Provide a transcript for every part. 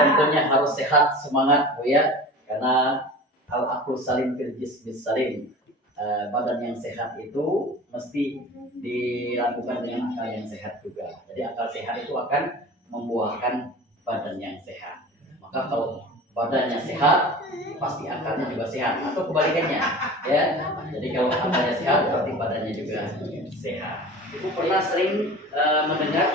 Tentunya harus sehat, semangat Bu ya, karena al-aqlu salim fil jismi salim. Badan yang sehat itu mesti dilakukan dengan akal yang sehat juga. Jadi akal sehat itu akan membuahkan badan yang sehat. Maka kalau badannya sehat, pasti akalnya juga sehat, atau kebalikannya, ya. Jadi kalau akalnya sehat, berarti badannya juga sehat. Ibu pernah sering mendengar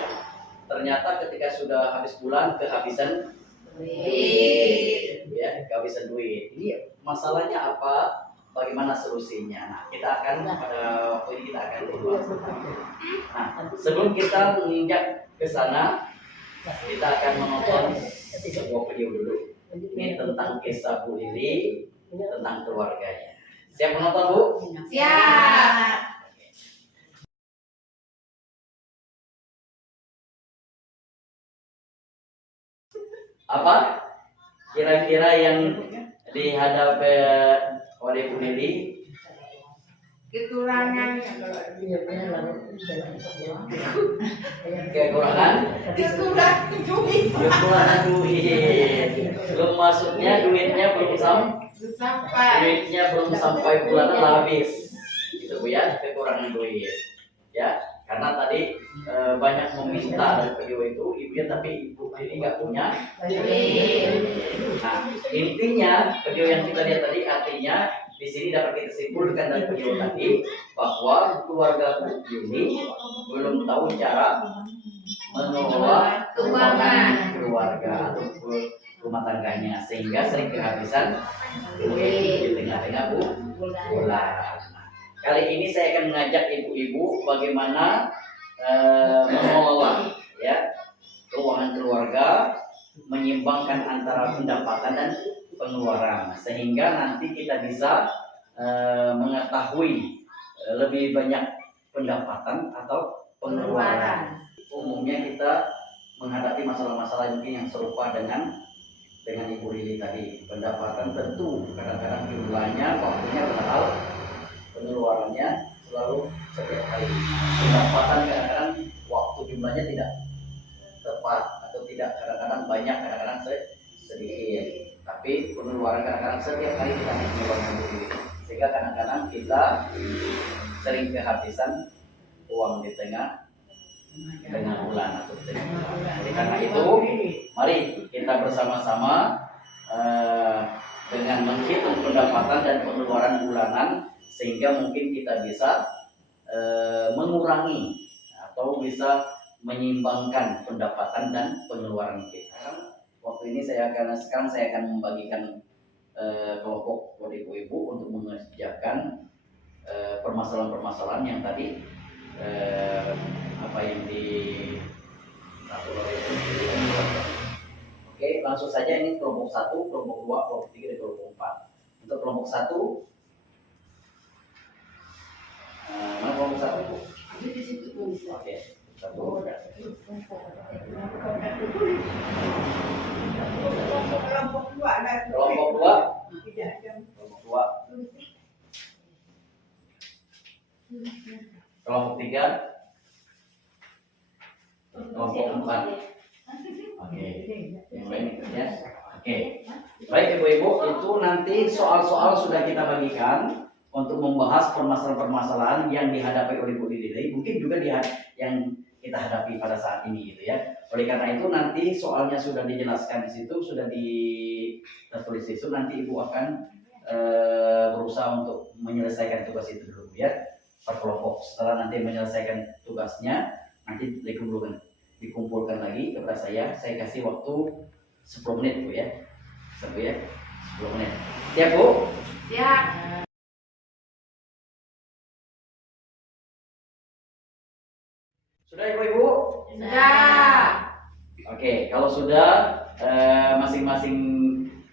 ternyata ketika sudah habis bulan kehabisan duit, ya, kehabisan duit. Ini masalahnya apa? Bagaimana solusinya? Nah, kita akan pada waktu ini kita akan bahas. Nah, sebelum kita menginjak ke sana, kita akan menonton sebuah video dulu. Ini tentang kisah Bu Lili tentang keluarganya. Siap menonton Bu? Siap. Apa kira-kira yang dihadapi oleh Bu Lili? Kekurangan duit. Kekurangan duit. Belum masuknya duitnya belum sampai bulanan habis. Gitu Bu ya, kekurangan duit. Ya, karena tadi banyak meminta dari video itu ibunya, tapi ibu ini nggak punya. Nah, intinya video yang kita lihat tadi artinya di sini dapat kita simpulkan dari video tadi bahwa keluarga Bu Yuni belum tahu cara mengelola keuangan keluarga atau rumah tangganya, sehingga sering kehabisan duit di tengah-tengah bulan. Kali ini saya akan mengajak ibu-ibu bagaimana mengelola ya keuangan keluarga, menyimbangkan antara pendapatan dan pengeluaran, sehingga nanti kita bisa mengetahui lebih banyak pendapatan atau pengeluaran. Umumnya kita menghadapi masalah-masalah mungkin yang serupa dengan Ibu Lili tadi. Pendapatan tentu kadang-kadang jumlahnya, waktunya padahal pengeluarannya selalu setiap kali. Pendapatan kadang-kadang waktu jumlahnya tidak tepat atau tidak, kadang-kadang banyak, kadang-kadang sedikit. Tapi pengeluaran kadang-kadang setiap kali kita mengeluarkan duit, sehingga kadang-kadang kita sering kehabisan uang di tengah bulan atau tengah bulan. Jadi karena itu, mari kita bersama-sama dengan menghitung pendapatan dan pengeluaran bulanan, sehingga mungkin kita bisa mengurangi atau bisa menyimbangkan pendapatan dan pengeluaran kita. Waktu ini sekarang saya akan membagikan kelompok buat ibu-ibu untuk mengerjakan permasalahan-permasalahan yang tadi apa yang Oke, langsung saja. Ini kelompok 1, kelompok 2, kelompok 3, dan kelompok 4. Untuk kelompok 1, mana kelompok 1 Bu? Oke, 1. Kelompok 2. Kelompok 3. Kelompok 4. Oke. Yang lain ya. Oke. Baik ibu-ibu, itu nanti soal-soal sudah kita bagikan untuk membahas permasalahan-permasalahan yang dihadapi oleh Bu Lili. Mungkin juga yang kita hadapi pada saat ini gitu ya. Oleh karena itu nanti soalnya sudah dijelaskan di situ, sudah tertulis di situ. Nanti ibu akan berusaha untuk menyelesaikan tugas itu dulu ya, per kelompok. Setelah nanti menyelesaikan tugasnya, nanti dikumpulkan lagi kepada saya kasih waktu 10 menit Bu ya. 10 menit. Siap Bu? Siap. Sudah ibu-ibu? Sudah. Oke, kalau sudah masing-masing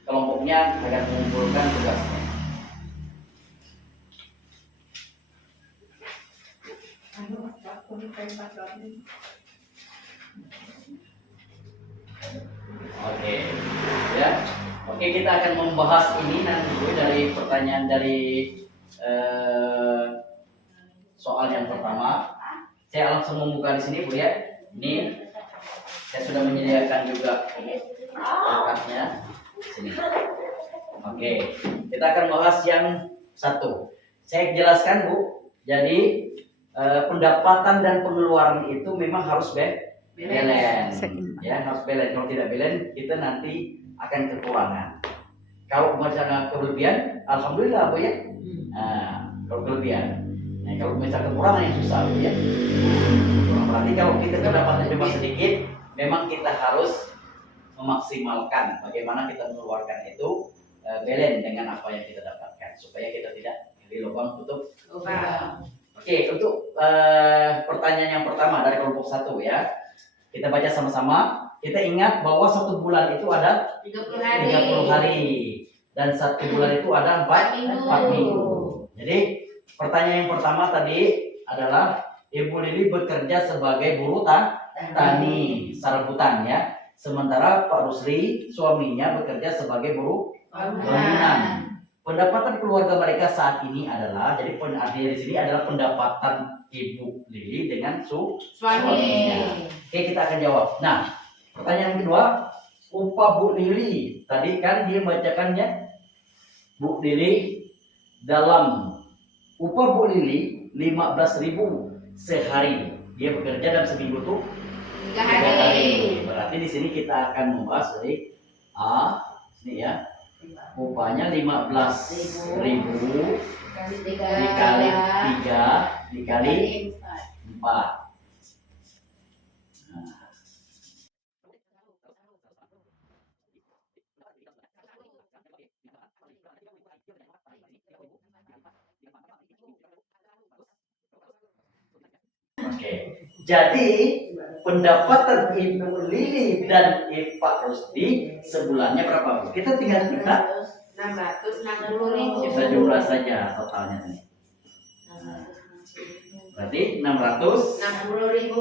kelompoknya akan mengumpulkan tugasnya. Oke, ya. Oke, kita akan membahas ini nanti Bu dari pertanyaan dari soal yang pertama. Saya langsung membuka di sini Bu ya. Ini Saya sudah menyediakan juga berkasnya. Sini. Oke, kita akan bahas yang satu. Saya jelaskan Bu. Jadi pendapatan dan pengeluaran itu memang harus balance. Ya, harus balance. Kalau tidak balance, kita nanti akan kekurangan. Kalau misalnya kelebihan, alhamdulillah Bu ya. Nah, kalau kelebihan. Nah, kalau misalnya kekurangan yang susah Bu ya. Berarti kalau kita pendapatan cuma sedikit, memang kita harus memaksimalkan bagaimana kita mengeluarkan itu balance dengan apa yang kita dapatkan supaya kita tidak di lubang tutup. Oke, untuk pertanyaan yang pertama dari kelompok 1 ya. Kita baca sama-sama. Kita ingat bahwa 1 bulan itu ada 30 hari dan 1 bulan itu ada 4 minggu. Jadi pertanyaan yang pertama tadi adalah Ibu Lili bekerja sebagai buruh tani serabutan ya. Sementara Pak Rusli suaminya bekerja sebagai buruh bangunan. Pendapatan keluarga mereka saat ini adalah, jadi artinya di sini adalah pendapatan Ibu Lili dengan suaminya. Oke, kita akan jawab. Nah, pertanyaan kedua, upah Bu Lili. Tadi kan dia bacakannya Bu Lili dalam upah Bu Lili 15.000 sehari. Dia bekerja dalam seminggu tuh 3 hari. Berarti di sini kita akan membahas dari sini ya. Upahnya 15.000 dikali 3 dikali 4. Oke, jadi pendapatan Ibu Lili dan Pak Rusdi sebulannya berapa? Kita tinggal 660.000. kita jumlah saja totalnya nih. Berarti 660.000.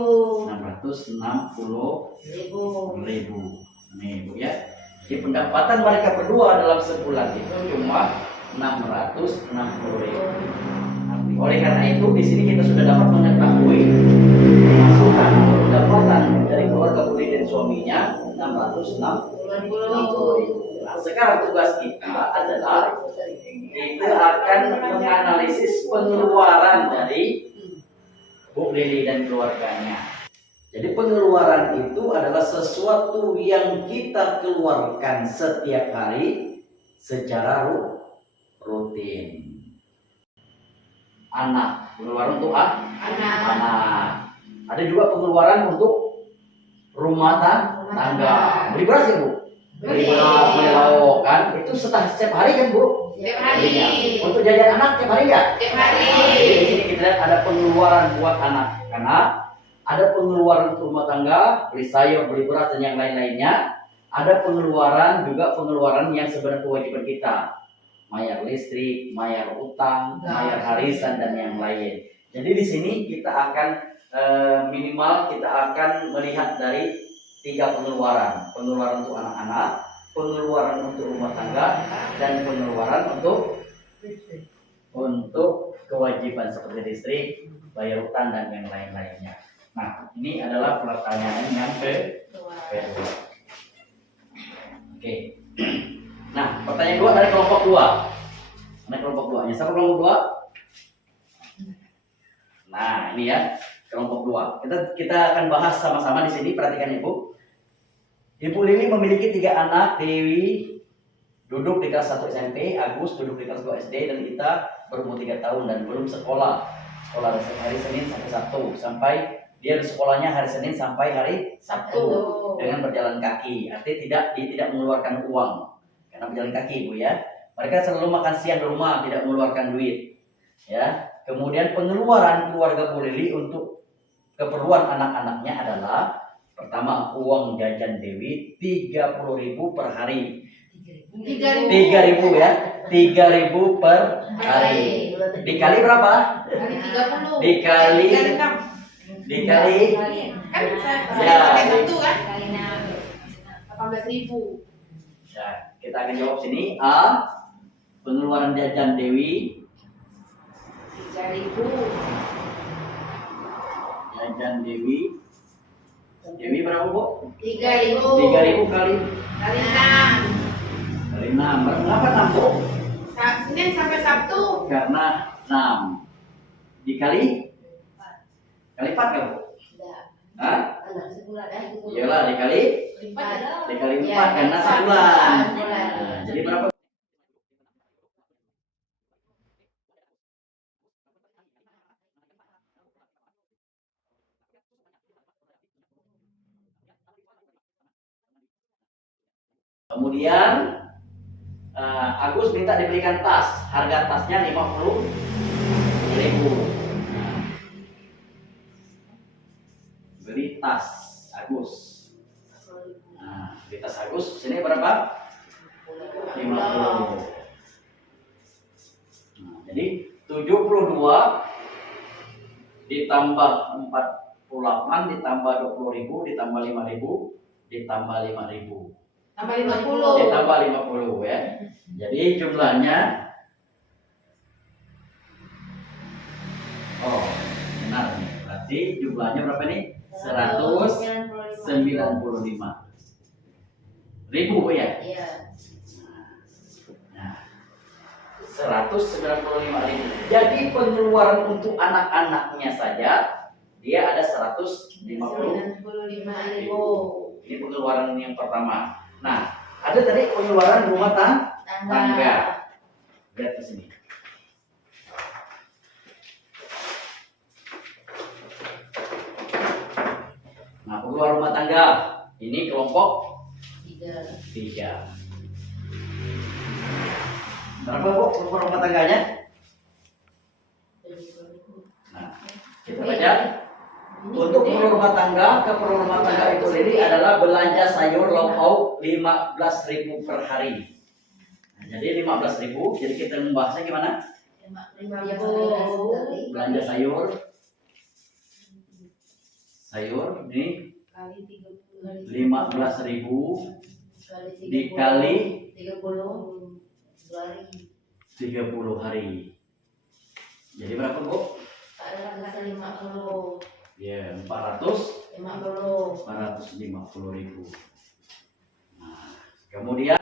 Nih Bu ya. Jadi pendapatan mereka berdua dalam sebulan itu cuma 660.000. Oleh karena itu di sini kita sudah dapat mengetahui pemasukan pendapatan dari keluarga Bu Lili dan suaminya 660.000. Nah, sekarang tugas kita adalah kita akan menganalisis pengeluaran dari Bu Lili dan keluarganya. Jadi pengeluaran itu adalah sesuatu yang kita keluarkan setiap hari secara rutin. Anak, pengeluaran untuk anak. Ada juga pengeluaran untuk rumah tangga. Beli beras ya Bu? Beli beras, beli lauk kan? Itu setiap hari kan Bu? Setiap hari. Untuk jajan anak tiap hari nggak? Tiap hari. Jadi di sini kita lihat ada pengeluaran buat anak, karena ada pengeluaran untuk rumah tangga, beli sayur, beli beras dan yang lain-lainnya. Ada pengeluaran juga pengeluaran yang sebenarnya kewajiban kita. Bayar listrik, bayar utang, bayar harisan dan yang lain. Jadi di sini kita akan minimal kita akan melihat dari 3 pengeluaran. Pengeluaran untuk anak-anak, pengeluaran untuk rumah tangga, dan pengeluaran untuk kewajiban seperti listrik, bayar utang dan yang lain-lainnya. Nah, ini adalah pertanyaan yang kedua. Oke. Nah, pertanyaan 2 dari kelompok 2. Mana kelompok 2-nya? Siapa kelompok 2? Nah, ini ya, kelompok 2. Kita akan bahas sama-sama di sini. Perhatikan Ibu. Ibu Lili memiliki 3 anak. Dewi duduk di kelas 1 SMP, Agus duduk di kelas 2 SD, dan Ita berumur 3 tahun dan belum sekolah. Sekolah hari Senin sampai Sabtu. Sampai dia di sekolahnya hari Senin sampai hari Sabtu dengan berjalan kaki. Artinya dia tidak mengeluarkan uang. Karena berjalan kaki Bu ya. Mereka selalu makan siang di rumah, tidak mengeluarkan duit. Ya. Kemudian pengeluaran keluarga Bu Lili untuk keperluan anak-anaknya adalah pertama uang jajan Dewi 30.000 per hari. 3.000 ya. 3.000 per hari. Dikali berapa? Kali 30. Dikali Kan ya, satu kan? 18.000. Ya, kita akan jawab sini. A. Pengeluaran jajan Dewi 3.000. jajan Dewi Dewi berapa Bu? 3.000. 3.000 kali Kali 6. 6. Kenapa 6 Bu? Senin sampai Sabtu. Karena 6 dikali 4 kan Bu? Hah? Iyalah dikali 4 karena sebulan. Nah, jadi berapa? Kemudian Agus minta dibelikan tas, harga tasnya 50.000. Beli tas Agus. Nah, beli tas Agus sini berapa? 50. Nah, jadi 72 ditambah 48 ditambah 20.000 ditambah 5.000 ditambah 5.000. Tambah 50. Ditambah 50 ya. Jadi jumlahnya benar nih. Berarti jumlahnya berapa nih? 195.000 ya. Iya. Nah, 195.000. Jadi pengeluaran untuk anak-anaknya saja dia ada 150.000. 95.000. Ini pengeluaran yang pertama. Nah, ada tadi pengeluaran rumah tangga. Lihat di sini. Nah, pengeluaran rumah tangga ini kelompok 3. Berapa Bu pengeluaran rumah tangganya? Nah, kita baca. Untuk keperluan rumah tangga, keperluan rumah tangga itu sendiri adalah belanja sayur lauk pauk 15.000 per hari. Nah, jadi 15.000. Jadi kita membahasnya gimana? 5.000 Belanja sayur ini 15.000 dikali 30 hari. Jadi berapa Bu? 450. Ya, 450.000. Nah, kemudian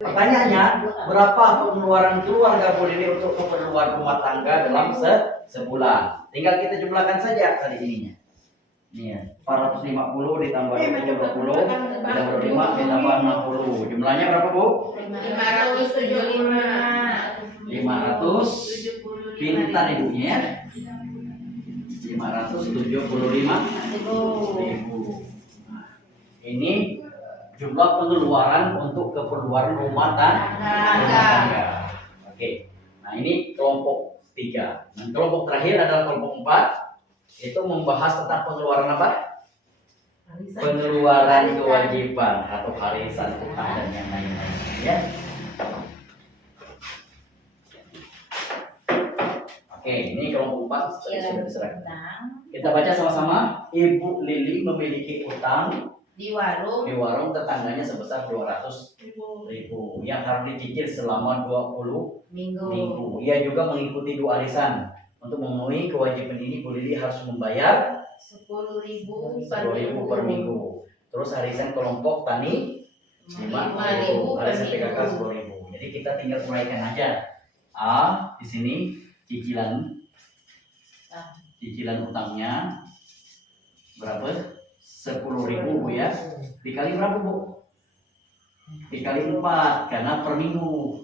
pertanyaannya, berapa pengeluaran keluarga Bu Lili untuk keperluan rumah tangga dalam sebulan? Tinggal kita jumlahkan saja tadi ininya. Nih ya, 450 ditambah 20 ditambah 5 ditambah 60. Jumlahnya berapa Bu? 575. 500. Pintar ibunya ya. 575.000. Nah, ini jumlah pengeluaran untuk keperluan rumah tangga. Oke. Nah, ini kelompok 3. Dan kelompok terakhir adalah kelompok 4. Itu membahas tentang pengeluaran apa? Pengeluaran kewajiban atau harisan, utang dan yang lain-lain. Ya. Oke, ini kelompok 4 sudah diserahkan. Kita baca sama-sama. Ibu Lili memiliki utang Di warung tetangganya sebesar 200.000 yang harus dicicil selama 20 minggu. Ia juga mengikuti 2 arisan. Untuk memenuhi kewajiban ini, Bu Lili harus membayar 10.000 per minggu. Terus arisan kelompok tani 5.000, arisan PKK 10.000. Jadi kita tinggal uraikan aja. Di sini cicilan utangnya berapa? 10.000 Bu ya. Dikali berapa Bu? Dikali 4 karena per minggu.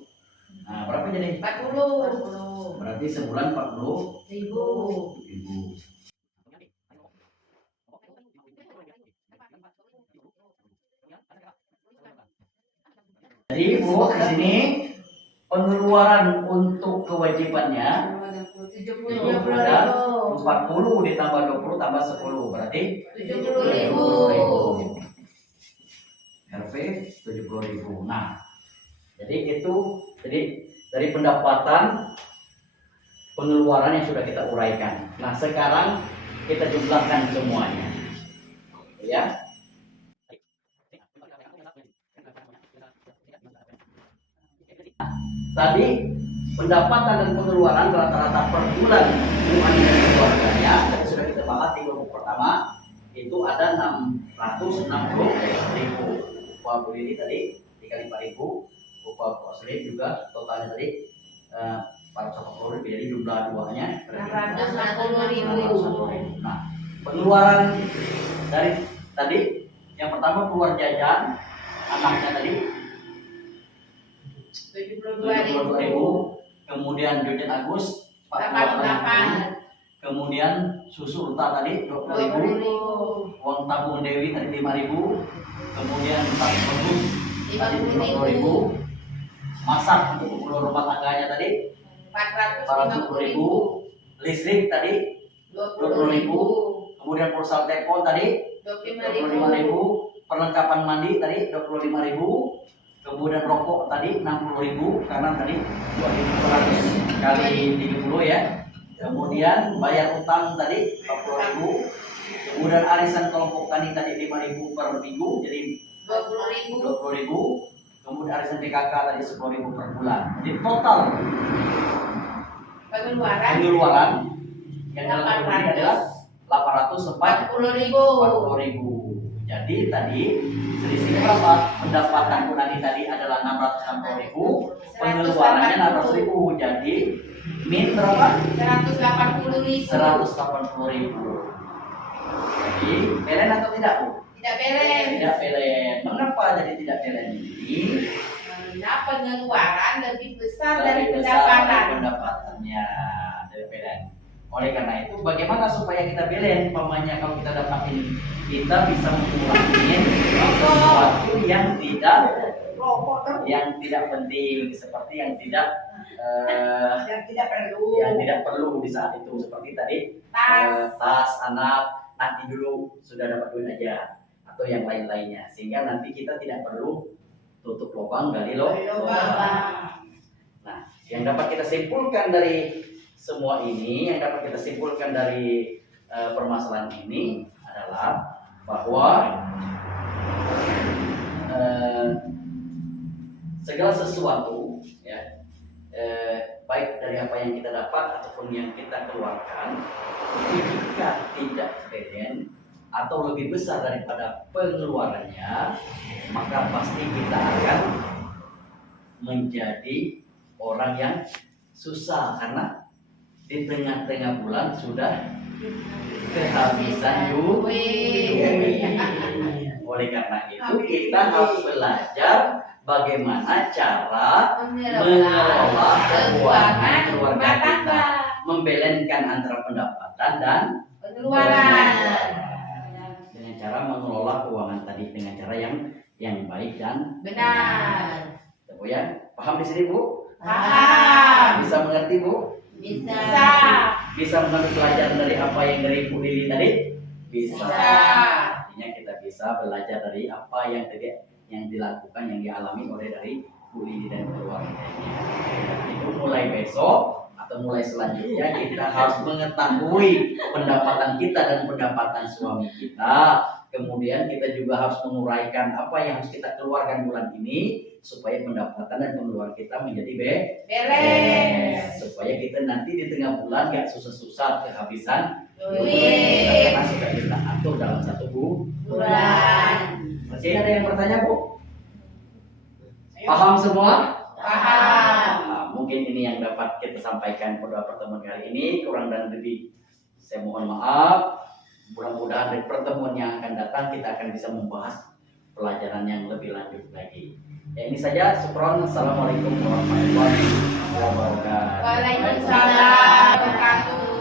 Nah, berapa jadi? 40. Berarti sebulan 40.000. Jadi Bu, di sini pengeluaran untuk kewajibannya itu ada 40 ditambah 20 tambah 10 berarti 70.000. RP 70.000. Nah, jadi itu dari pendapatan pengeluaran yang sudah kita uraikan. Nah, sekarang kita jumlahkan semuanya. Ya. tadi pendapatan dan pengeluaran rata-rata per bulan hubungan dengan keluarganya tadi sudah kita bahas di kelompok pertama itu ada 660.000. Upah Bu Lili tadi dikali 4.000, upah Bu Asri juga totalnya tadi 480.000, jadi jumlah duanya 660.000. Nah, pengeluaran dari tadi yang pertama keluar jajan anaknya tadi 72.000, kemudian jajan Agus 48.000, kemudian susu Ruta tadi 20.000, uang tabung Dewi tadi 5.000, kemudian tas bagus tadi 20.000, masak untuk keperluan rumah tangganya tadi 450.000, listrik tadi 20.000, kemudian pulsa telepon tadi 25.000, perlengkapan mandi tadi 25.000, kemudian rokok tadi 60.000 karena tadi 2.200 kali 30 ya. Kemudian bayar utang tadi 40.000, kemudian arisan kelompok tani tadi 5.000 per minggu jadi 20.000, kemudian arisan PKK tadi 10.000 per bulan. Jadi total pengeluaran yang dalam ini adalah 840.000. Jadi tadi selisih berapa? Pendapatan Kunani tadi adalah 660.000, pengeluarannya 600.000. Jadi min berapa? 180.000. 180.000. Jadi belen atau tidak, Bu? Tidak belen. Tidak belen. Mengapa jadi tidak belen ini? Karena pengeluaran lebih besar Lebih dari besar dari pendapatan. pendapatannya dari belen. Oleh karena itu, bagaimana supaya kita belen? Umpamanya kalau kita dapat ini, kita bisa mengurangi sesuatu yang tidak penting, seperti yang tidak perlu di saat itu, seperti tadi tas anak nanti dulu sudah dapat duit aja atau yang lain-lainnya, sehingga nanti kita tidak perlu tutup lubang gali lubang. Nah, yang dapat kita simpulkan dari semua ini, yang dapat kita simpulkan dari permasalahan ini adalah bahwa segala sesuatu ya, baik dari apa yang kita dapat ataupun yang kita keluarkan, jika tidak belen atau lebih besar daripada pengeluarannya, maka pasti kita akan menjadi orang yang susah karena di tengah-tengah bulan sudah kehabisan duit. Oleh karena itu kita harus belajar bagaimana cara mengelola keuangan keluarga kita, membelenkan antara pendapatan dan Pengeluaran. dengan cara mengelola keuangan tadi dengan cara yang baik dan Benar. Bu ya, paham di sini Bu? Paham. Bisa mengerti Bu? Bisa. Bisa mengambil pelajaran dari apa yang dari Bu Lili tadi? Bisa. Artinya kita bisa belajar dari apa yang tadi yang dilakukan, yang dialami oleh dari Bu Lili dan keluarganya. Itu mulai besok atau mulai selanjutnya kita harus mengetahui pendapatan kita dan pendapatan suami kita. Kemudian kita juga harus menguraikan apa yang harus kita keluarkan bulan ini supaya pendapatan dan pengeluaran kita menjadi beres. Supaya kita nanti di tengah bulan gak susah-susah kehabisan Duit. karena sudah kita atur dalam satu Bulan. Masih ada yang bertanya Bu? Paham semua? Paham. Nah, mungkin ini yang dapat kita sampaikan pada pertemuan kali ini. Kurang dan lebih saya mohon maaf. Mudah-mudahan dari pertemuan yang akan datang kita akan bisa membahas pelajaran yang lebih lanjut lagi. Ya ini saja. Syukron. Assalamualaikum warahmatullahi wabarakatuh. Waalaikumsalam warahmatullahi wabarakatuh.